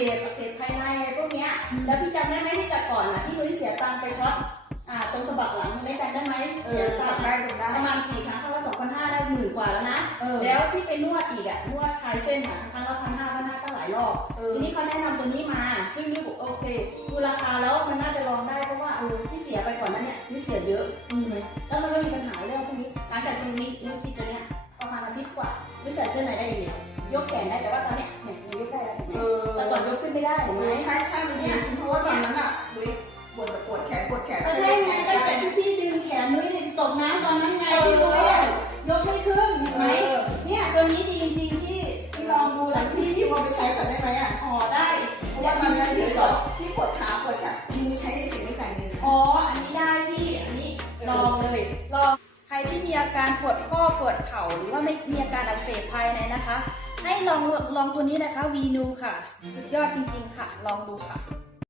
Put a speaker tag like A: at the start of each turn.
A: เสอักเสบภายในพวกเนี้ย แล้วพี่จำได้ไหมที่แต่ก่อนอะที่นุ้ยเสียตังไปช็อปอ่าตรงสะบักหลังมันได้จำได้ไหมเออจำได้
B: จำได้ประ
A: มาณสี่ครั้งครั้งละสองพันห้าได้หมื่นกว่าแล้วนะ แล้วที่ไปนวดอีกอะนวดคลายเส้นอะครั้งละพันห้าพันห้าก็หลายรอบทีนี้เขาแนะนำตัวนี้มา ซึ่งนุ้ยบอกโอเคดูราคาแล้วมันน่าจะลองได้เพราะว่าเออที่เสียไปก่อนนั้นเนี่ยที่เสียเยอะ
B: อืม
A: แล้วมันก็มีปัญหาเรื่องพวกนี้หลังจากตรงนี้นุ้ยคิดจะเนี่ยประมาณอาทิตย์กว่านุ้ยใส่เส้นไหนได้อย่งเดียยกแขนได้แต่ว่าตอนเนี้ ใช
B: ่ใช่มันดีจริงเพราะว่าตอนนั้นอะดุยปวดปวดแขนปวดแขนก็ใช่ไงก็แต่ที
A: ่พี่ดึงแขนนุ้ยเนี่ยตกน้ำตอนนั้นไงที่นุ้ยอะยกไม่ขึ้นเห็นไหมเนี่ยตัวนี้ดีจริงๆที่ที่ลองดูแต่แล้วพี
B: ่ยืมเอาไปใช้ก่อนได้ไหมอะ
A: ห่อได้เพราะว่าตอนนั้นพี่ปวด
B: พี่ปวดขาปวดขายืมใช้ในสิ่งที่แต่งเลยอ๋
A: ออันนี้ได้พี่อันนี้ลองเลยลองใครที่มีอาการปวดข้อปวดเข่าหรือว่าไม่มีอาการอักเสบภายในนะคะ ให้ลองลองตัวนี้นะคะวีนูค่ะ สุดยอดจริงๆค่ะ ลองดูค่ะ